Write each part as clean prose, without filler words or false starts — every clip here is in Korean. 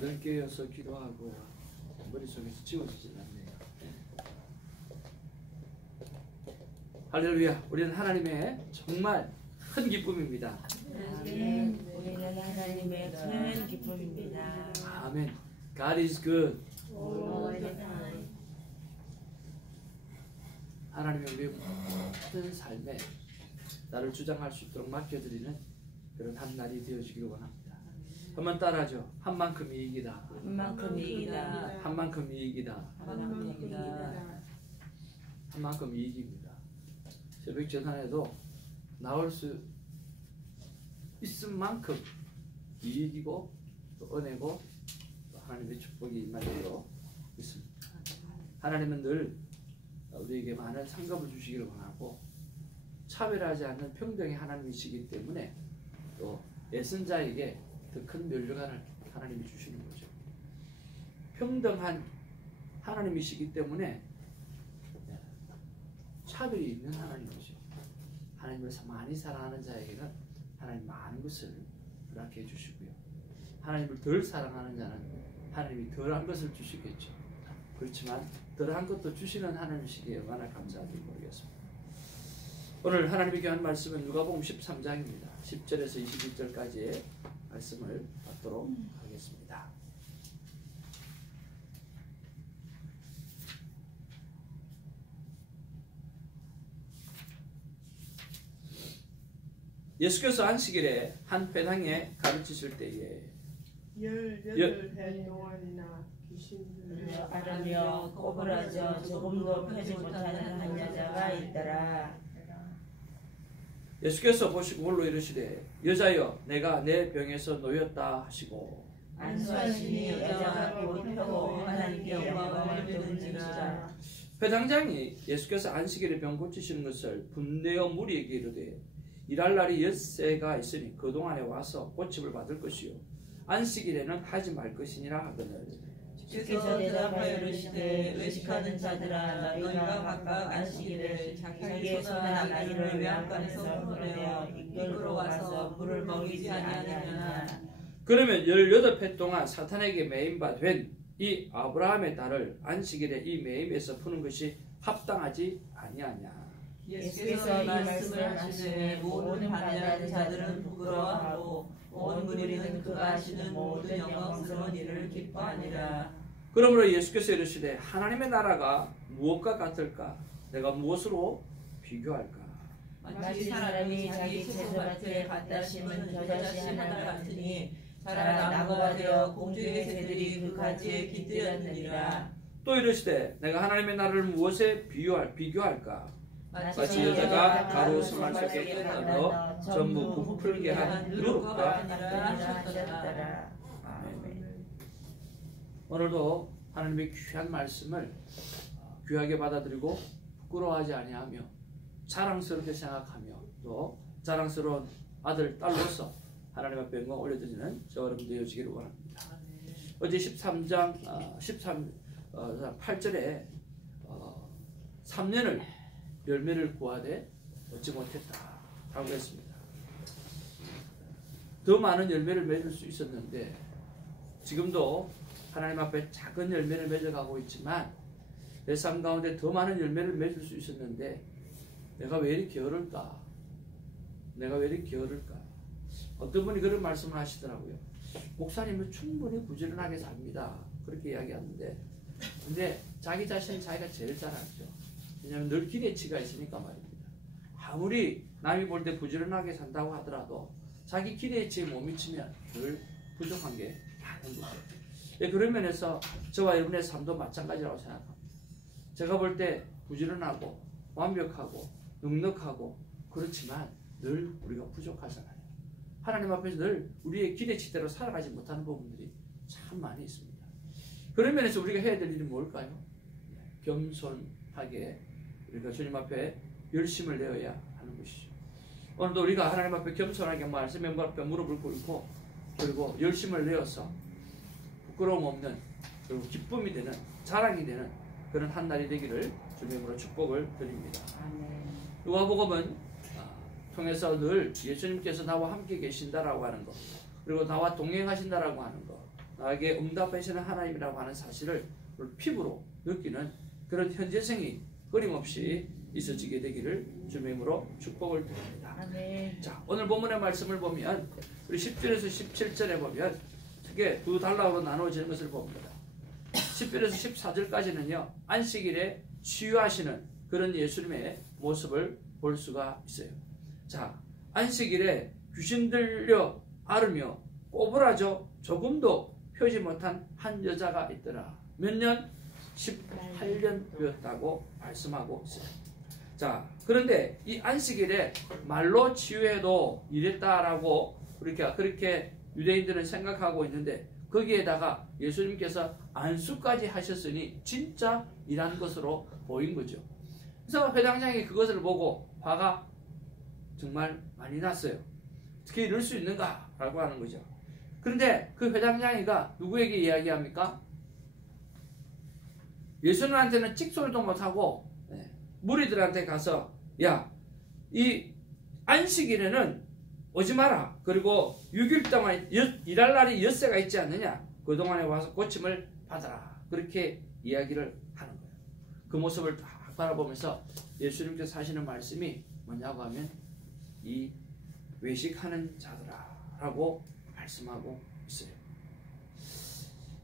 넓게여서 기도하고 머릿속에서 지워지질 않네요. 할렐루야. 우리는 하나님의 정말 큰 기쁨입니다. 아멘. 우리는 하나님의 큰 기쁨입니다. 아멘. God is good. All the time. 하나님의 우리의 모든 삶에 나를 주장할 수 있도록 맡겨드리는 그런 한 날이 되어지기를 원합니다. 한번 따라하죠. 한 만큼 이익이다. 한 만큼 이익이다. 한 만큼 이익이다. 한 만큼 이익이다. 한 만큼 이익입니다. 새벽 전환에도 나올 수 있을 만큼 이익이고 또 은혜고 또 하나님의 축복이 임하도록 있습니다. 하나님은 늘 우리에게 많은 상급을 주시기를 원하고 차별하지 않는 평등의 하나님이시기 때문에 또 애쓴 자에게 더 큰 면류관을 하나님이 주시는 거죠. 평등한 하나님이시기 때문에 차별이 있는 하나님이죠. 하나님을 많이 사랑하는 자에게는 하나님 많은 것을 허락해 주시고요. 하나님을 덜 사랑하는 자는 하나님이 덜한 것을 주시겠죠. 그렇지만 덜한 것도 주시는 하나님이시기에 얼마나 감사한지 모르겠습니다. 오늘 하나님이 교한 말씀은 누가복음 13장입니다. 10절에서 21절까지의 말씀을 받도록 하겠습니다. 예수께서 안식일에 한 회당에 가르치실 때에 18해 동안이나 귀신들을 앓으며 꼬부라져 조금도 펴지 못하는 한 여자가 있더라. 예수께서 보시고 홀로 이르시되 여자여 내가 내 병에서 놓였다 하시고 안수하시니 여자가 곧 펴고 하나님께 영광을 돌리니라. 회당장이 예수께서 안식일에 병 고치시는 것을 분내어 무리에게 이르되 일할 날이 엿새가 있으니 그동안에 와서 고침을 받을 것이요 안식일에는 하지 말 것이니라 하거늘. 주께서 대답하여 이르시되 외식하는 자들아 너희가 각각 안식일에 자기의 소산한 아이를 외양간에서 풀어내어 이끌어 와서 물을 먹이지 아니하느냐. 그러면 18해 동안 사탄에게 매임바 된 이 아브라함의 딸을 안식일에 이 매임에서 푸는 것이 합당하지 아니하냐. 예수께서 이 말씀을 하시되 모든 반대하는 자들은 부끄러워하고 온 무리는 그가 하시는 모든 영광스러운 일을 기뻐하니라. 그러므로 예수께서 이르시되 하나님의 나라가 무엇과 같을까? 내가 무엇으로 비교할까? 마치 사람이 자기 채소밭에 갖다 심은 겨자씨 하나 같으니 자라 나무가 되어 공중의 새들이 그 가지에 깃들였느니라. 또 이르시되 내가 하나님의 나라를 무엇에 비교할까? 마치 여자가 가루 스말 속에 넣어 전부 부풀게 한 누룩과 하셨더라. 오늘도 하나님의 귀한 말씀을 귀하게 받아들이고 부끄러워하지 아니하며 자랑스럽게 생각하며 또 자랑스러운 아들, 딸로서 하나님 앞에 영광 올려드리는 저 여러분 되어지기를 원합니다. 어제 13장 8절에 3년을 열매를 구하되 얻지 못했다 라고 했습니다. 더 많은 열매를 맺을 수 있었는데 지금도 하나님 앞에 작은 열매를 맺어가고 있지만 내 삶 가운데 더 많은 열매를 맺을 수 있었는데 내가 왜 이렇게 게으를까? 내가 왜 이렇게 게으를까? 어떤 분이 그런 말씀을 하시더라고요. 목사님은 충분히 부지런하게 삽니다. 그렇게 이야기하는데 근데 자기 자신은 자기가 제일 잘 알죠. 왜냐하면 늘 기대치가 있으니까 말입니다. 아무리 남이 볼 때 부지런하게 산다고 하더라도 자기 기대치에 못 미치면 늘 부족한 게 많은 거죠. 예, 그런 면에서 저와 여러분의 삶도 마찬가지라고 생각합니다. 제가 볼 때 부지런하고 완벽하고 넉넉하고 그렇지만 늘 우리가 부족하잖아요. 하나님 앞에서 늘 우리의 기대치대로 살아가지 못하는 부분들이 참 많이 있습니다. 그런 면에서 우리가 해야 될 일은 뭘까요? 겸손하게 우리가 주님 앞에 열심을 내어야 하는 것이죠. 오늘도 우리가 하나님 앞에 겸손하게 말씀의 앞에 무릎을 꿇고 그리고 열심을 내어서 부끄러움 없는 그리고 기쁨이 되는 자랑이 되는 그런 한 날이 되기를 주님으로 축복을 드립니다. 누가복음은 통해서 늘 예수님께서 나와 함께 계신다라고 하는 것, 그리고 나와 동행하신다라고 하는 것, 나에게 응답하시는 하나님이라고 하는 사실을 피부로 느끼는 그런 현재성이 끊임없이 있어지게 되기를 주님의 이름으로 축복을 드립니다. 아멘. 자, 오늘 본문의 말씀을 보면 우리 10절에서 17절에 보면 크게 두 단락으로 나누어지는 것을 봅니다. 10절에서 14절까지는요, 안식일에 치유하시는 그런 예수님의 모습을 볼 수가 있어요. 자, 안식일에 귀신 들려 앓으며 꼬부라져 조금도 펴지 못한 한 여자가 있더라. 몇 년? 18년 되었다고 말씀하고 있어요. 자, 그런데 이 안식일에 말로 치유해도 이랬다라고 그렇게 유대인들은 생각하고 있는데, 거기에다가 예수님께서 안수까지 하셨으니 진짜 일한 것으로 보인 거죠. 그래서 회당장이 그것을 보고 화가 정말 많이 났어요. 어떻게 이럴 수 있는가라고 하는 거죠. 그런데 그 회당장이가 누구에게 이야기합니까? 예수님한테는 찍소리도 못하고 무리들한테 가서, 야, 이 안식일에는 오지 마라. 그리고 6일 동안 일할 날이 엿새가 있지 않느냐. 그동안에 와서 고침을 받아라. 그렇게 이야기를 하는 거예요. 그 모습을 딱 바라보면서 예수님께서 하시는 말씀이 뭐냐고 하면 이 외식하는 자들아라고 말씀하고 있어요.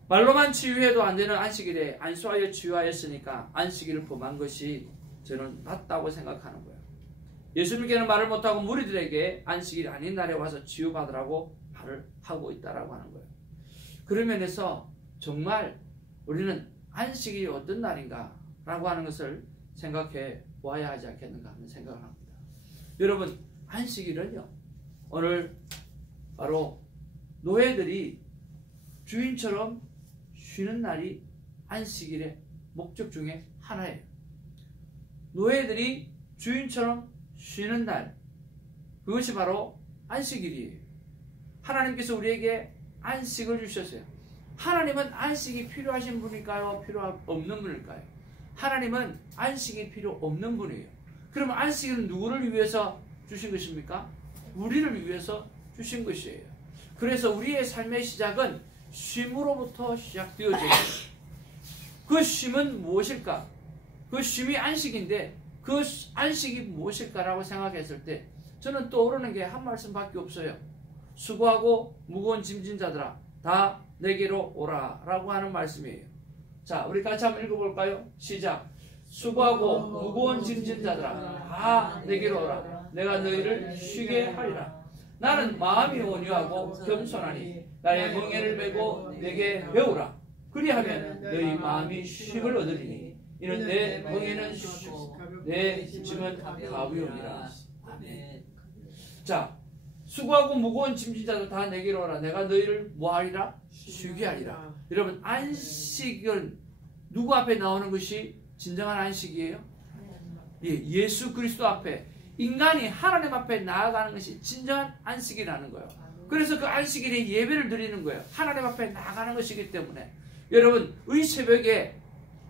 말로만 치유해도 안 되는 안식일에 안수하여 치유하였으니까 안식일을 범한 것이 저는 맞다고 생각하는 거예요. 예수님께는 말을 못하고 무리들에게 안식일 아닌 날에 와서 치유받으라고 말을 하고 있다라고 하는 거예요. 그런 면에서 정말 우리는 안식일이 어떤 날인가 라고 하는 것을 생각해 보아야 하지 않겠는가 하는 생각을 합니다. 여러분, 안식일은요, 오늘 바로 노예들이 주인처럼 쉬는 날이 안식일의 목적 중에 하나예요. 노예들이 주인처럼 쉬는 날, 그것이 바로 안식일이에요. 하나님께서 우리에게 안식을 주셨어요. 하나님은 안식이 필요하신 분일까요? 필요 없는 분일까요? 하나님은 안식이 필요 없는 분이에요. 그러면 안식일은 누구를 위해서 주신 것입니까? 우리를 위해서 주신 것이에요. 그래서 우리의 삶의 시작은 쉼으로부터 시작되어져요. 그 쉼은 무엇일까? 그 쉼이 안식인데 그 안식이 무엇일까라고 생각했을 때 저는 떠오르는 게 한 말씀밖에 없어요. 수고하고 무거운 짐진 자들아 다 내게로 오라 라고 하는 말씀이에요. 자, 우리 같이 한번 읽어볼까요? 시작. 수고하고 무거운 짐진 자들아 다 내게로 오라. 내가 너희를 쉬게 하리라. 나는 마음이 온유하고 겸손하니 나의 멍에를 메고 내게 배우라. 그리하면 너희 마음이 쉼을 얻으리니 이는 내 멍에는 쉽고 내 짐은 가벼우니라. 아멘. 자, 수고하고 무거운 짐진 자들 다 내게로 오라. 내가 너희를 뭐하리라? 쉬게 하리라. 여러분, 안식은 누구 앞에 나오는 것이 진정한 안식이에요? 예수 그리스도 앞에, 인간이 하나님 앞에 나아가는 것이 진정한 안식이라는 거예요. 그래서 그 안식일에 예배를 드리는 거예요. 하나님 앞에 나아가는 것이기 때문에. 여러분, 우리 새벽에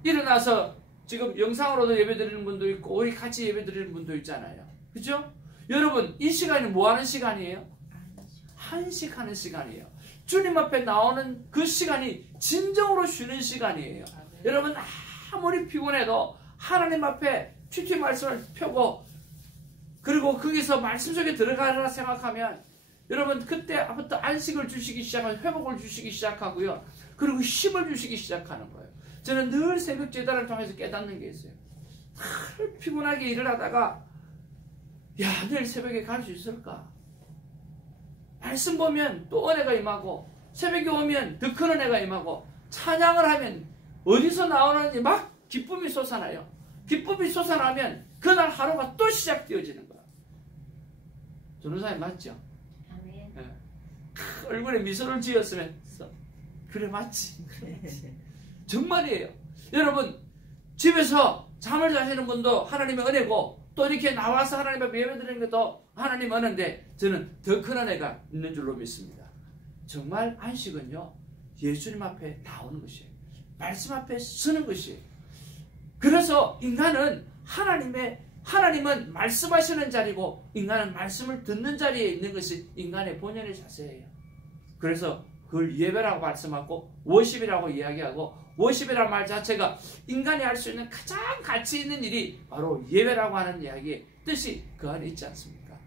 일어나서 지금 영상으로도 예배 드리는 분도 있고 우리 같이 예배 드리는 분도 있잖아요. 그죠? 여러분, 이 시간이 뭐 하는 시간이에요? 한식하는 시간이에요. 주님 앞에 나오는 그 시간이 진정으로 쉬는 시간이에요. 여러분, 아무리 피곤해도 하나님 앞에 튀튀 말씀을 펴고 그리고 거기서 말씀 속에 들어가라 생각하면 여러분, 그때부터 안식을 주시기 시작하고 회복을 주시기 시작하고요. 그리고 힘을 주시기 시작하는 거예요. 저는 늘 새벽 제단을 통해서 깨닫는 게 있어요. 피곤하게 일을 하다가 야, 내일 새벽에 갈 수 있을까? 말씀 보면 또 은혜가 임하고 새벽에 오면 더 큰 은혜가 임하고 찬양을 하면 어디서 나오는지 막 기쁨이 솟아나요. 기쁨이 솟아나면 그날 하루가 또 시작되어지는 거야. 전도사님 맞죠? 아멘. 네. 얼굴에 미소를 지었으면서 그래 맞지. 정말이에요. 여러분, 집에서 잠을 자시는 분도 하나님의 은혜고 또 이렇게 나와서 하나님 앞에 예배드리는 것도 하나님 은혜인데 저는 더 큰 은혜가 있는 줄로 믿습니다. 정말 안식은요, 예수님 앞에 나오는 것이에요. 말씀 앞에 서는 것이에요. 그래서 인간은 하나님은 말씀하시는 자리고 인간은 말씀을 듣는 자리에 있는 것이 인간의 본연의 자세예요. 그래서 그걸 예배라고 말씀하고 워십이라고 이야기하고, 워십이라는 말 자체가 인간이 할 수 있는 가장 가치 있는 일이 바로 예배라고 하는 이야기의 뜻이 그 안에 있지 않습니까?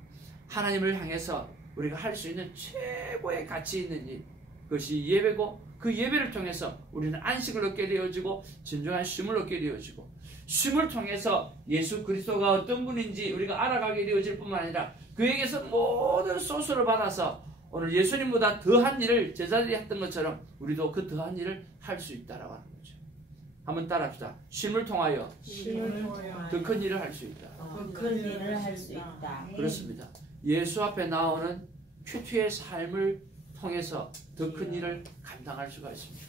하나님을 향해서 우리가 할 수 있는 최고의 가치 있는 일, 그것이 예배고, 그 예배를 통해서 우리는 안식을 얻게 되어지고 진정한 쉼을 얻게 되어지고, 쉼을 통해서 예수 그리스도가 어떤 분인지 우리가 알아가게 되어질 뿐만 아니라 그에게서 모든 소스를 받아서 오늘 예수님보다 더한 일을 제자들이 했던 것처럼 우리도 그 더한 일을 할 수 있다라고 하는 거죠. 한번 따라합시다. 쉼을 통하여 더 큰 일을 할 수 있다. 큰 일을 할 수 있다. 그렇습니다. 예수 앞에 나오는 큐티의 삶을 통해서 더 큰 일을 감당할 수가 있습니다.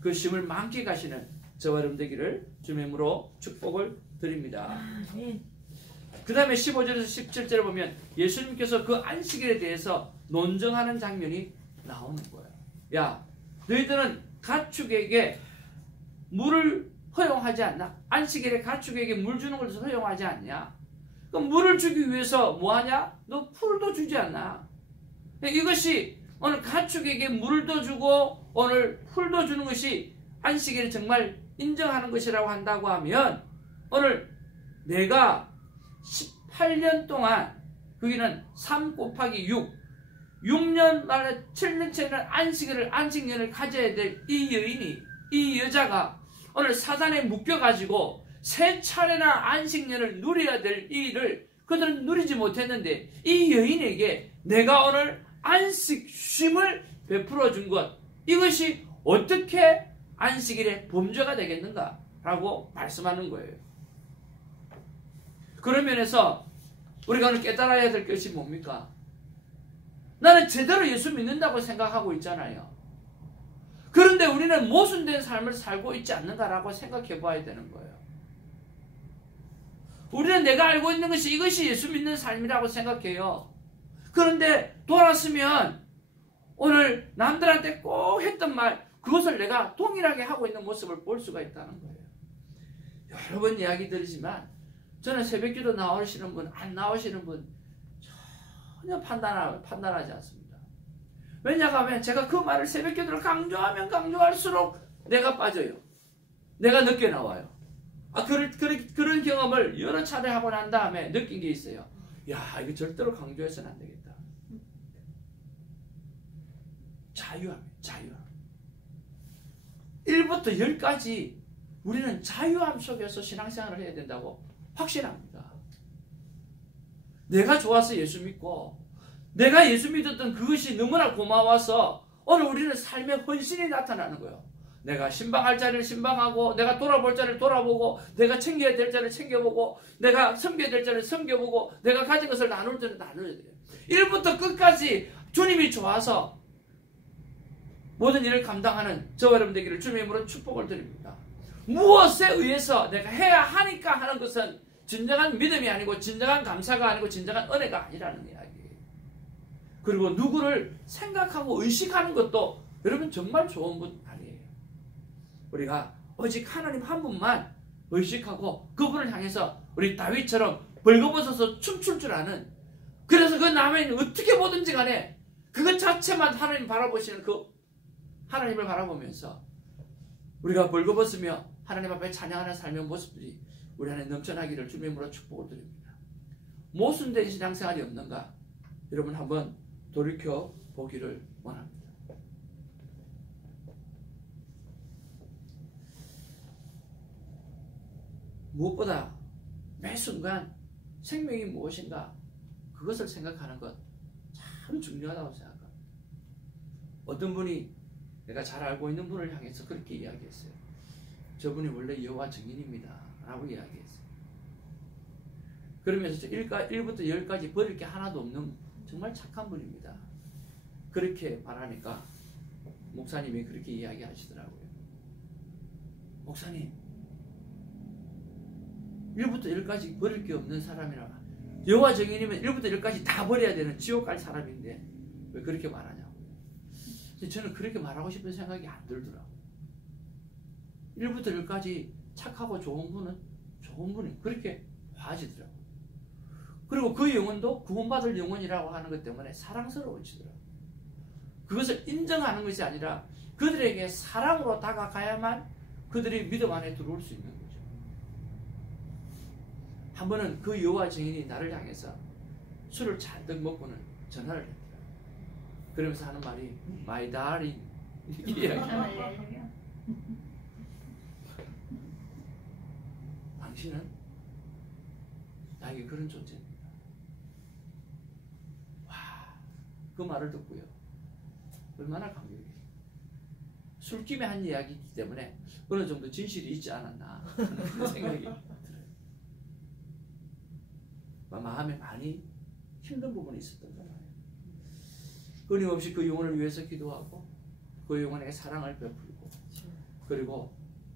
그 쉼을 만끽하시는 저와 여러분 되기를 주님의 이름으로 축복을 드립니다. 그 다음에 15절에서 17절에 보면 예수님께서 그 안식일에 대해서 논증하는 장면이 나오는 거예요. 야, 너희들은 가축에게 물을 허용하지 않나? 안식일에 가축에게 물 주는 것을 허용하지 않냐? 그럼 물을 주기 위해서 뭐하냐? 너 풀도 주지 않나? 이것이 오늘 가축에게 물도 주고 오늘 풀도 주는 것이 안식일을 정말 인정하는 것이라고 한다고 하면, 오늘 내가 18년 동안, 거기는 3 곱하기 6년 만에 7년째는 안식년을 가져야 될 이 여인이, 이 여자가 오늘 사단에 묶여가지고 3차례나 안식년을 누려야 될 이 일을 그들은 누리지 못했는데, 이 여인에게 내가 오늘 안식 쉼을 베풀어 준 것, 이것이 어떻게 안식일의 범죄가 되겠는가 라고 말씀하는 거예요. 그런 면에서 우리가 오늘 깨달아야 될 것이 뭡니까? 나는 제대로 예수 믿는다고 생각하고 있잖아요. 그런데 우리는 모순된 삶을 살고 있지 않는가라고 생각해 봐야 되는 거예요. 우리는 내가 알고 있는 것이 이것이 예수 믿는 삶이라고 생각해요. 그런데 돌았으면 오늘 남들한테 꼭 했던 말, 그것을 내가 동일하게 하고 있는 모습을 볼 수가 있다는 거예요. 여러 번 이야기 드리지만 저는 새벽기도 나오시는 분, 안 나오시는 분 전혀 판단하지 않습니다. 왜냐하면 제가 그 말을 새벽기도를 강조하면 강조할수록 내가 빠져요. 내가 늦게 나와요. 그런 경험을 여러 차례 하고 난 다음에 느낀 게 있어요. 야, 이거 절대로 강조해서는 안 되겠다. 자유함. 1부터 10까지 우리는 자유함 속에서 신앙생활을 해야 된다고 확신합니다. 내가 좋아서 예수 믿고 내가 예수 믿었던 그것이 너무나 고마워서 오늘 우리는 삶의 헌신이 나타나는 거예요. 내가 신방할 자리를 신방하고, 내가 돌아볼 자리를 돌아보고, 내가 챙겨야 될 자리를 챙겨보고, 내가 섬겨야 될 자리를 섬겨보고, 내가 가진 것을 나눌 자리를 나눠야 돼요. 1부터 끝까지 주님이 좋아서 모든 일을 감당하는 저와 여러분 되기를 주님의 이름으로 축복을 드립니다. 무엇에 의해서 내가 해야 하니까 하는 것은 진정한 믿음이 아니고, 진정한 감사가 아니고, 진정한 은혜가 아니라는 이야기예요. 그리고 누구를 생각하고 의식하는 것도 여러분 정말 좋은 분 아니에요. 우리가 오직 하나님 한 분만 의식하고 그분을 향해서 우리 다윗처럼 벌거벗어서 춤출 줄 아는, 그래서 그 남의 어떻게 보든지 간에 그것 자체만 하나님 바라보시는 그 하나님을 바라보면서 우리가 벌거벗으며 하나님 앞에 찬양하는 삶의 모습들이 우리 안에 넘쳐나기를 주님의 이름으로 축복을 드립니다. 모순된 신앙생활이 없는가? 여러분 한번 돌이켜 보기를 원합니다. 무엇보다 매 순간 생명이 무엇인가 그것을 생각하는 것 참 중요하다고 생각합니다. 어떤 분이 내가 잘 알고 있는 분을 향해서 그렇게 이야기했어요. 저분이 원래 여호와 증인입니다 라고 이야기했어요. 그러면서 1부터 10까지 버릴 게 하나도 없는 정말 착한 분입니다. 그렇게 말하니까 목사님이 그렇게 이야기하시더라고요. 목사님, 1부터 10까지 버릴 게 없는 사람이라, 여호와 증인이면 1부터 10까지 다 버려야 되는 지옥 갈 사람인데 왜 그렇게 말하냐고. 저는 그렇게 말하고 싶은 생각이 안 들더라고요. 1부터 10까지 착하고 좋은 분이 그렇게 봐지더라고요. 그리고 그 영혼도 구원받을 영혼이라고 하는 것 때문에 사랑스러워지더라고요. 그것을 인정하는 것이 아니라 그들에게 사랑으로 다가가야만 그들이 믿음 안에 들어올 수 있는 거죠. 한 번은 그 여호와 증인이 나를 향해서 술을 잔뜩 먹고는 전화를 했더라. 그러면서 하는 말이 My darling 이 이야기. 당신은 나에게 그런 존재입니다. 와, 그 말을 듣고요. 얼마나 감격이에요. 술김에 한 이야기이기 때문에 어느 정도 진실이 있지 않았나 하는 그런 생각이 들어요. 마음에 많이 힘든 부분이 있었던 거예요. 끊임없이 그 영혼을 위해서 기도하고 그 영혼에게 사랑을 베풀고 그리고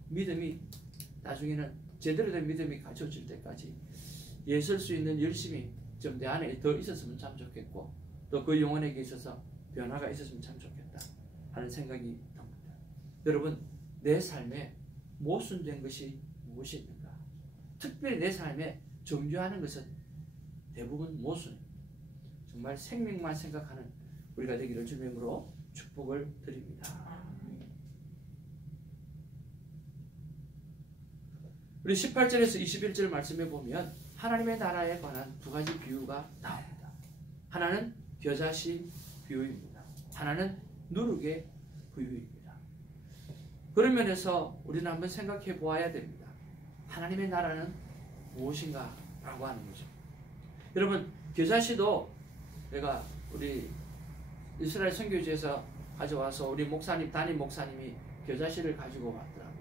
믿음이 나중에는 제대로 된 믿음이 갖춰질 때까지 예설 수 있는 열심이 좀 내 안에 더 있었으면 참 좋겠고 또 그 영혼에게 있어서 변화가 있었으면 참 좋겠다 하는 생각이 듭니다. 여러분, 내 삶에 모순된 것이 무엇이 있는가? 특별히 내 삶에 정죄하는 것은 대부분 모순입니다. 정말 생명만 생각하는 우리가 되기를 주님의 이름으로 축복을 드립니다. 우리 18절에서 21절 말씀에 보면 하나님의 나라에 관한 두 가지 비유가 나옵니다. 하나는 겨자씨 비유입니다. 하나는 누룩의 비유입니다. 그런 면에서 우리는 한번 생각해 보아야 됩니다. 하나님의 나라는 무엇인가 라고 하는 거죠. 여러분, 겨자씨도 내가 우리 이스라엘 선교지에서 가져와서 우리 목사님, 담임 목사님이 겨자씨를 가지고 왔더라고요.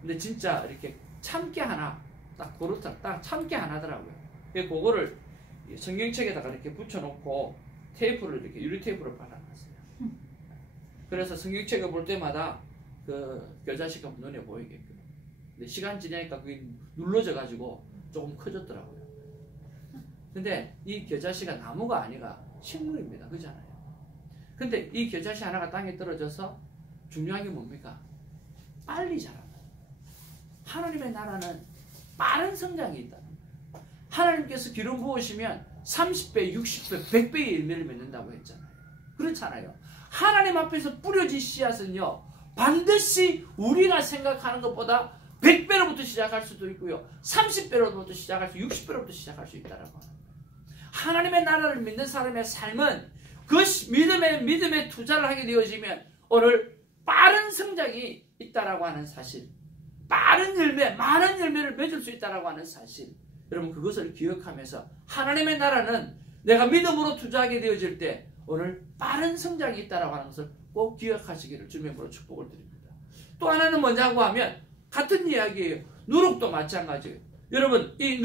근데 진짜 이렇게 참깨 하나 딱 고르다 딱 참깨 하나더라고요. 그거를 성경책에다가 이렇게 붙여놓고 테이프를 이렇게 유리 테이프를 발라놨어요. 그래서 성경책을 볼 때마다 그 겨자씨가 눈에 보이게끔. 근데 시간 지나니까 그게 눌러져 가지고 조금 커졌더라고요. 근데 이 겨자씨가 나무가 아니라 식물입니다. 그렇잖아요. 근데 이 겨자씨 하나가 땅에 떨어져서 중요한 게 뭡니까? 빨리 자라요. 하나님의 나라는 빠른 성장이 있다는 거예요. 하나님께서 기름 부으시면 30배, 60배, 100배의 열매를 맺는다고 했잖아요. 그렇잖아요. 하나님 앞에서 뿌려진 씨앗은요, 반드시 우리가 생각하는 것보다 100배로부터 시작할 수도 있고요, 30배로부터 시작할 수, 60배로부터 시작할 수 있다라고 하는 거예요. 하나님의 나라를 믿는 사람의 삶은 그 믿음에 투자를 하게 되어지면 오늘 빠른 성장이 있다라고 하는 사실, 빠른 열매, 많은 열매를 맺을 수 있다라고 하는 사실, 여러분 그것을 기억하면서 하나님의 나라는 내가 믿음으로 투자하게 되어질 때 오늘 빠른 성장이 있다라고 하는 것을 꼭 기억하시기를 주님으로 축복을 드립니다. 또 하나는 뭐냐고 하면 같은 이야기예요. 누룩도 마찬가지예요. 여러분, 이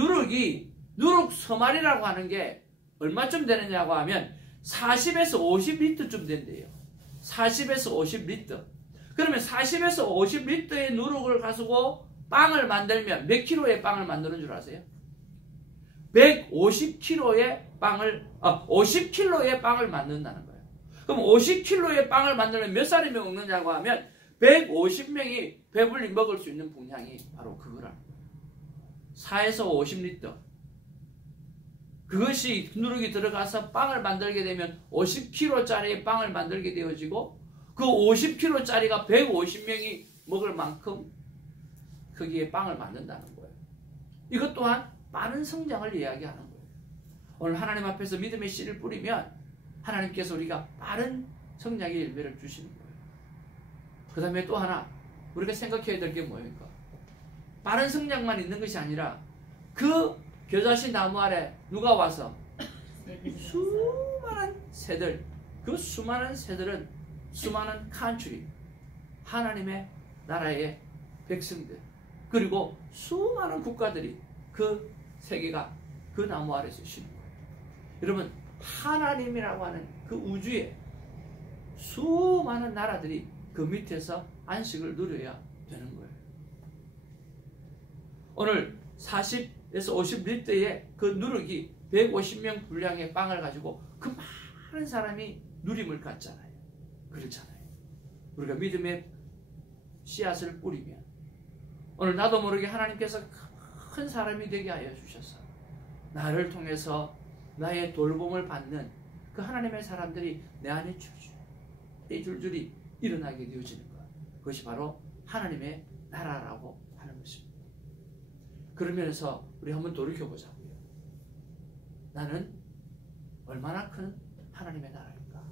누룩 서말이라고 하는 게 얼마쯤 되느냐고 하면 40에서 50리터쯤 된대요. 40에서 50리터. 그러면 40에서 50리터의 누룩을 가지고 빵을 만들면 몇 킬로의 빵을 만드는 줄 아세요? 150kg의 빵을 50kg의 빵을 만든다는 거예요. 그럼 50kg의 빵을 만들면 몇 사람이 먹느냐고 하면 150명이 배불리 먹을 수 있는 분량이 바로 그거라는 거예요. 4에서 50리터. 그것이 누룩이 들어가서 빵을 만들게 되면 50kg짜리의 빵을 만들게 되어지고 그 50kg짜리가 150명이 먹을 만큼 크기의 빵을 만든다는 거예요. 이것 또한 빠른 성장을 이야기하는 거예요. 오늘 하나님 앞에서 믿음의 씨를 뿌리면 하나님께서 우리가 빠른 성장의 열매를 주시는 거예요. 그 다음에 또 하나 우리가 생각해야 될 게 뭐입니까? 빠른 성장만 있는 것이 아니라 그 겨자씨 나무 아래 누가 와서 수많은 새들, 그 수많은 새들은 수많은 칸츄리, 하나님의 나라의 백성들, 그리고 수많은 국가들이 그 세계가 그 나무 아래서 쉬는 거예요. 여러분, 하나님이라고 하는 그 우주에 수많은 나라들이 그 밑에서 안식을 누려야 되는 거예요. 오늘 40에서 50리터의 그 누룩이 150명 분량의 빵을 가지고 그 많은 사람이 누림을 갖잖아요. 그렇잖아요. 우리가 믿음의 씨앗을 뿌리면 오늘 나도 모르게 하나님께서 큰 사람이 되게 하여 주셔서 나를 통해서 나의 돌봄을 받는 그 하나님의 사람들이 내 안에 줄줄이 일어나게 되어지는 것. 그것이 바로 하나님의 나라라고 하는 것입니다. 그러면서 우리 한번 돌이켜보자고요. 나는 얼마나 큰 하나님의 나라인가.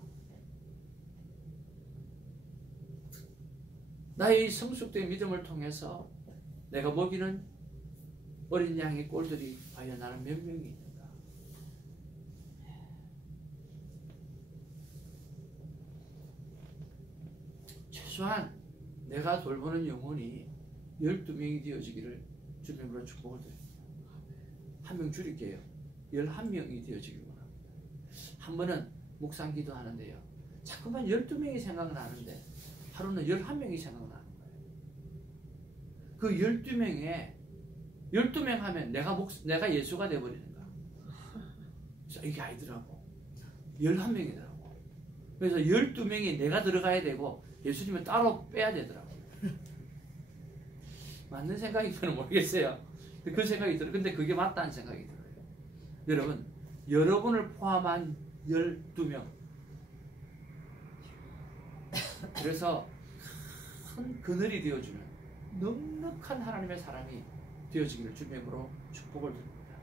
나의 성숙된 믿음을 통해서 내가 먹이는 어린 양의 꼴들이 과연 나는 몇 명이 있는가. 최소한 내가 돌보는 영혼이 12명이 되어지기를 주님으로 축복을 드립니다. 한 명 줄일게요. 11명이 되어지길 원합니다. 한 번은 묵상 기도하는데요, 자꾸만 12명이 생각나는데 하루는 11명이 생각나는 거예요. 그 12명 하면 내가 예수가 되어버리는 거야. 그래서 이게 아니더라고. 11명이더라고. 그래서 12명이 내가 들어가야 되고 예수님은 따로 빼야 되더라고요. 맞는 생각인지는 모르겠어요. 그 생각이 들어요. 근데 그게 맞다는 생각이 들어요. 여러분, 여러분을 포함한 12명. 그래서 큰 그늘이 되어주는 넉넉한 하나님의 사람이 되어지기를 주님으로 축복을 드립니다.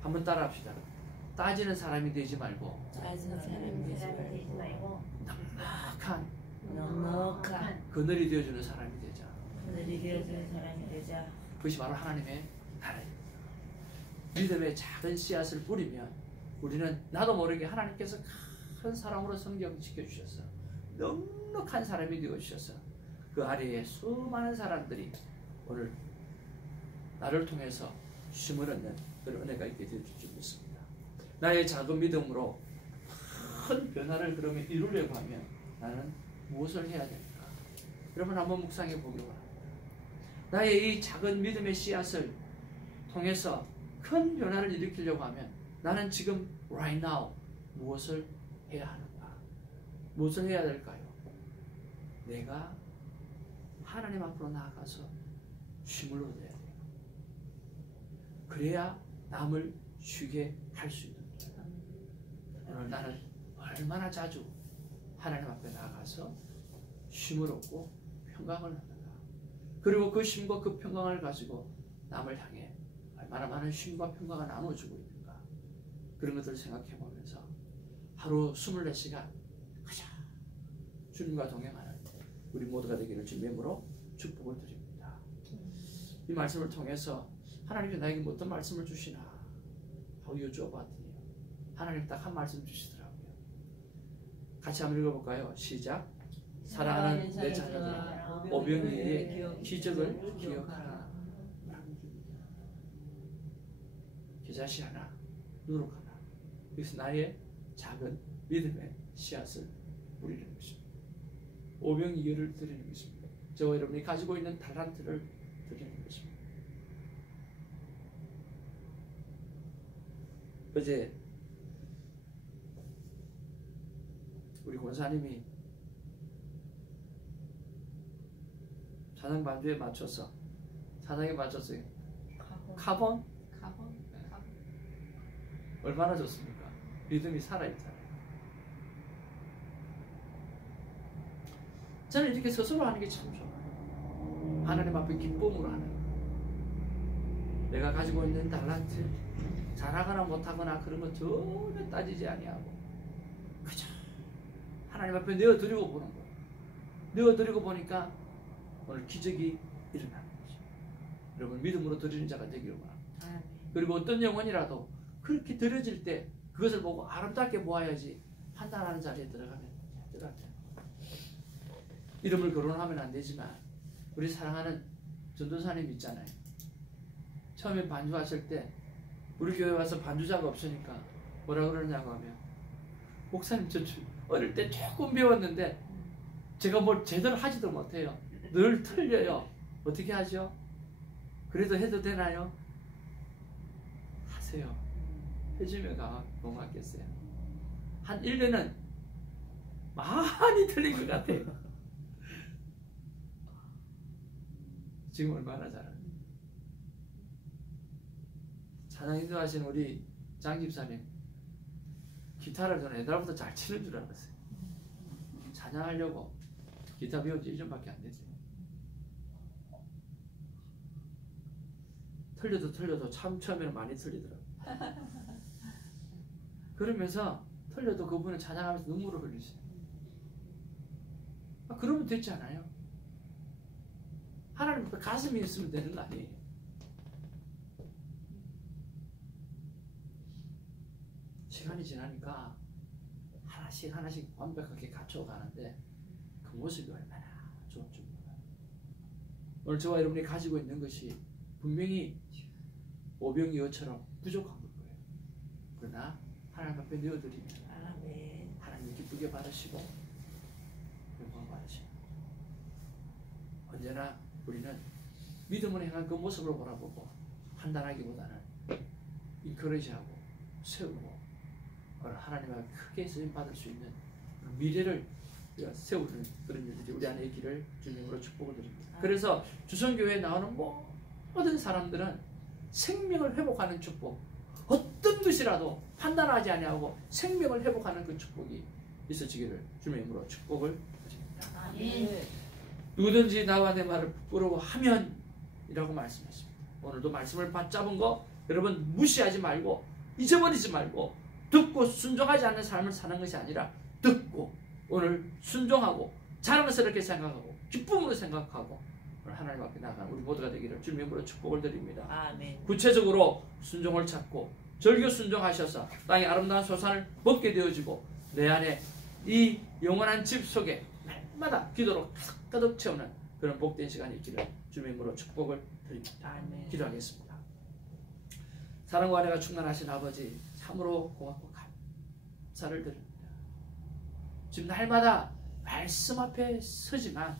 한번 따라합시다. 따지는 사람이 되지 말고 따지는 사람이 되지 말고 넉넉한 그늘이 되어주는 사람이 되자. 그늘이 되어주는 사람이 되자. 그것이 바로 하나님의 나라입니다. 믿음의 작은 씨앗을 뿌리면 우리는 나도 모르게 하나님께서 큰 사랑으로 성경 지켜주셔서 넉넉한 사람이 되어주셔서 그 아래에 수많은 사람들이 오늘 나를 통해서 쉼을 얻는 그런 은혜가 있게 되어줄 줄 믿습니다. 나의 작은 믿음으로 큰 변화를 그러면 이루려고 하면 나는 무엇을 해야 될까? 여러분 한번 묵상해 보기 바랍니다. 나의 이 작은 믿음의 씨앗을 통해서 큰 변화를 일으키려고 하면 나는 지금 right now 무엇을 해야 하는가? 무엇을 해야 될까요? 내가 하나님 앞으로 나아가서 쉼을 얻어야 돼요. 그래야 남을 쉬게 할 수 있는 거예요. 오늘 나는 얼마나 자주 하나님 앞에 나아가서 쉼을 얻고 평강을 얻는가. 그리고 그 쉼과 그 평강을 가지고 남을 향해 얼마나 많은 쉼과 평강을 나눠주고 있는가. 그런 것들을 생각해 보면서 하루 24시간 가자 주님과 동행하는 우리 모두가 되기를 주님으로 축복을 드립니다. 이 말씀을 통해서 하나님이 나에게 어떤 말씀을 주시나 하고 여쭈어봤더니 하나님 딱 한 말씀 주시더라고요. 같이 한번 읽어볼까요? 시작. 사랑하는 내 자녀들아, 오병이의 기적을 기억하라. 겨자씨 하나, 누룩 하나. 여기서 나의 작은 믿음의 씨앗을 뿌리는 것입니다. 오병이어를 드리는 것입니다. 저와 여러분이 가지고 있는 달란트를 드리는 것입니다. 어제 우리 권사님이 찬양 반주에 맞춰서 찬양에 맞췄어요. 카본? 얼마나 좋습니까? 믿음이 살아있잖아요. 저는 이렇게 스스로 하는 게 참 좋아요. 하나님 앞에 기쁨으로 하는 거. 내가 가지고 있는 달란트 잘하거나 못하거나 그런 거 전혀 따지지 아니하고 그저 하나님 앞에 내어드리고 보는 거예요. 내어드리고 보니까 오늘 기적이 일어나는 거죠. 여러분 믿음으로 드리는 자가 되기를 바랍니다. 그리고 어떤 영혼이라도 그렇게 드려질 때 그것을 보고 아름답게 보아야지 판단하는 자리에 들어가면 이름을 거론하면 안 되지만 우리 사랑하는 전도사님 있잖아요. 처음에 반주하실 때 우리 교회 와서 반주자가 없으니까 뭐라 그러냐고 하면 목사님 저 어릴 때 조금 배웠는데 제가 뭘 제대로 하지도 못해요. 늘 틀려요. 어떻게 하죠? 그래도 해도 되나요? 하세요. 해주면 고맙겠어요. 한 1년은 많이 틀린 것 같아요. 지금 얼마나 잘하는지. 찬양 인도하신 우리 장 집사님 기타를 저는 옛날부터 잘 치는 줄 알았어요. 찬양하려고 기타 배운 지 1년밖에 안 됐어요. 틀려도 참 처음에는 많이 틀리더라고요. 그러면서 틀려도 그분은 찬양하면서 눈물을 흘리세요. 그러면 됐지 않아요? 하나님 앞에 가슴이 있으면 되는 거 아니에요? 시간이 지나니까 하나씩 완벽하게 갖춰가는데 그 모습이 얼마나 좋은지 몰라요. 오늘 저와 여러분이 가지고 있는 것이 분명히 오병이어처럼 부족한 걸 거예요. 그러나 하나님 앞에 내어드리면 하나님 기쁘게 받으시고 영광 받으시고, 언제나 우리는 믿음을 행한 그 모습을 바라보고 판단하기보다는 인커리지하고 세우고 하나님 앞에 크게 쓰임 받을 수 있는 미래를 세우는 그런 일들이 우리 안에 있기를 주님으로 축복을 드립니다. 그래서 주성교회에 나오는 모든 사람들은 생명을 회복하는 축복, 어떤 것이라도 판단하지 아니하고 생명을 회복하는 그 축복이 있어지기를 주님의 이름으로 축복을 드립니다. 아멘. 누구든지 나와 내 말을 부끄러워하면 이라고 말씀했습니다. 오늘도 말씀을 받잡은 거 여러분 무시하지 말고 잊어버리지 말고 듣고 순종하지 않는 삶을 사는 것이 아니라 듣고 오늘 순종하고 자랑스럽게 생각하고 기쁨으로 생각하고 오늘 하나님 앞에 나가는 우리 모두가 되기를 주님의 이름으로 축복을 드립니다. 아멘. 구체적으로 순종을 찾고 절교 순종하셔서 땅의 아름다운 소산을 먹게 되어지고 내 안에 이 영원한 집 속에 날마다 기도로 가득 채우는 그런 복된 시간이 있기를 주님의 이름으로 축복을 드립니다. 아멘. 기도하겠습니다. 사랑과 은혜가 충만하신 아버지 참으로 고맙고 감사를 드립니다. 지금 날마다 말씀 앞에 서지만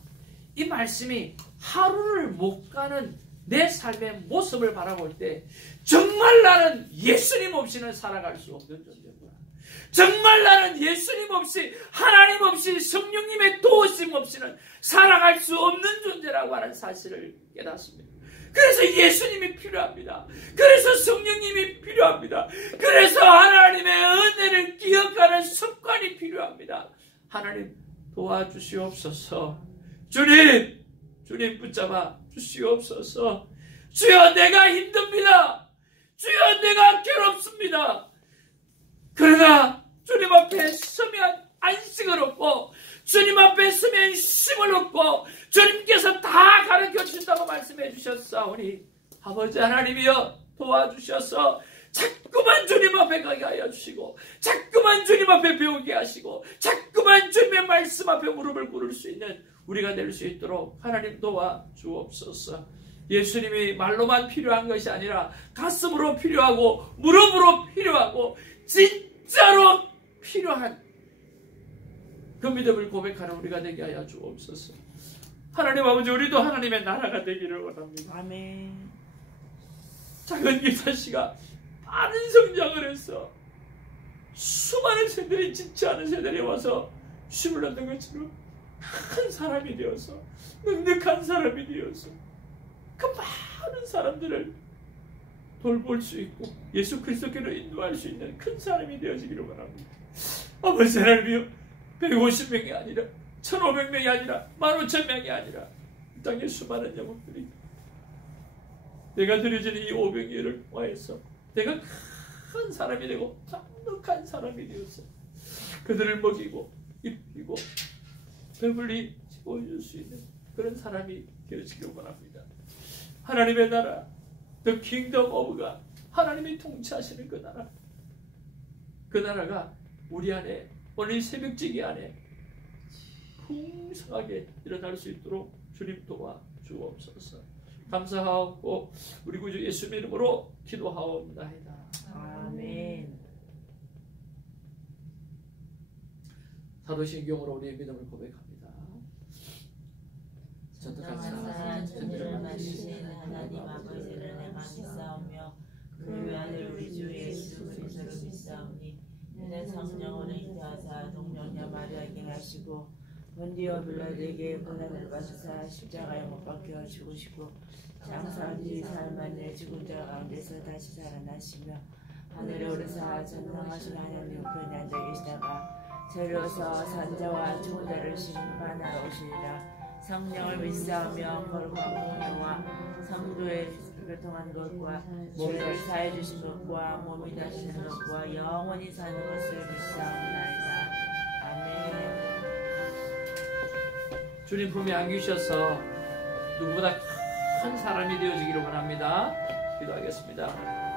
이 말씀이 하루를 못 가는 내 삶의 모습을 바라볼 때 정말 나는 예수님 없이는 살아갈 수 없는 존재구나. 정말 나는 예수님 없이 하나님 없이 성령님의 도우심 없이는 살아갈 수 없는 존재라고 하는 사실을 깨닫습니다. 그래서 예수님이 필요합니다. 그래서 성령님이 필요합니다. 그래서 하나님의 은혜를 기억하는 습관이 필요합니다. 하나님 도와주시옵소서. 주님 붙잡아 주시옵소서. 주여 내가 힘듭니다. 주여 내가 괴롭습니다. 그러나 주님 앞에 서면 안식을 얻고 주님 앞에 서면 힘을 얻고 주님께서 다 가르쳐 주신다고 말씀해 주셨사오니 아버지 하나님이여 도와주셔서 자꾸만 주님 앞에 가게 하여 주시고 자꾸만 주님 앞에 배우게 하시고 자꾸만 주님의 말씀 앞에 무릎을 꿇을 수 있는 우리가 될 수 있도록 하나님 도와주옵소서. 예수님이 말로만 필요한 것이 아니라 가슴으로 필요하고 무릎으로 필요하고 진짜로 필요한 그 믿음을 고백하는 우리가 되게 하여 주옵소서. 하나님 아버지 우리도 하나님의 나라가 되기를 원합니다. 아멘. 작은 기사씨가 많은 성장을 해서 수많은 새들이 짓지 않은 새들이 와서 쉼을 얻는 것처럼 큰 사람이 되어서 능력한 사람이 되어서 그 많은 사람들을 돌볼 수 있고 예수 그리스도께로 인도할 수 있는 큰 사람이 되어지기를 원합니다. 아버지 하나님이여 150명이 아니라 1500명이 아니라 15,000명이 아니라 이 땅에 수많은 영혼들이 내가 드려지는 이 오병이어를 통하여서 내가 큰 사람이 되고 넉넉한 사람이 되어서 그들을 먹이고 입히고 배불리 채워줄 수 있는 그런 사람이 되어지기를 원합니다. 하나님의 나라 The Kingdom of God, 하나님이 통치하시는 그 나라, 그 나라가 우리 안에 오늘 새벽지기 안에 풍성하게 일어날 수 있도록 주님 도와 주옵소서. 감사하고 우리 구주 예수님의 이름으로 기도하옵나이다. 아멘. 사도신경으로 우리의 믿음을 고백합니다. 전능한 천지를 만드신 하나님 아버지를 내가 믿사오며 그 외아들 우리 주 예수 그리스도를 믿사오니 이는 성령으로 잉태하사 동정녀 마리아에게 하시고 본디오 빌라도에게 고난을 받으사 십자가에 못 박혀 죽으시고 장사한 지 사흘 만에 죽은 자 가운데서 다시 살아나시며 하늘에 오르사 전능하신 하나님 우편에 앉아 계시다가 저리로서 산자와 초자를 심판하러 오시리라. 성령을 믿사하며 거룩한 공예와 성도의 교통한 것과 죄를 사해 주신 것과 몸이 다시는 것과 영원히 사는 것을 믿사옵나이다. 아멘. 주님 품에 안기셔서 누구보다 큰 사람이 되어지기를 원합니다. 기도하겠습니다.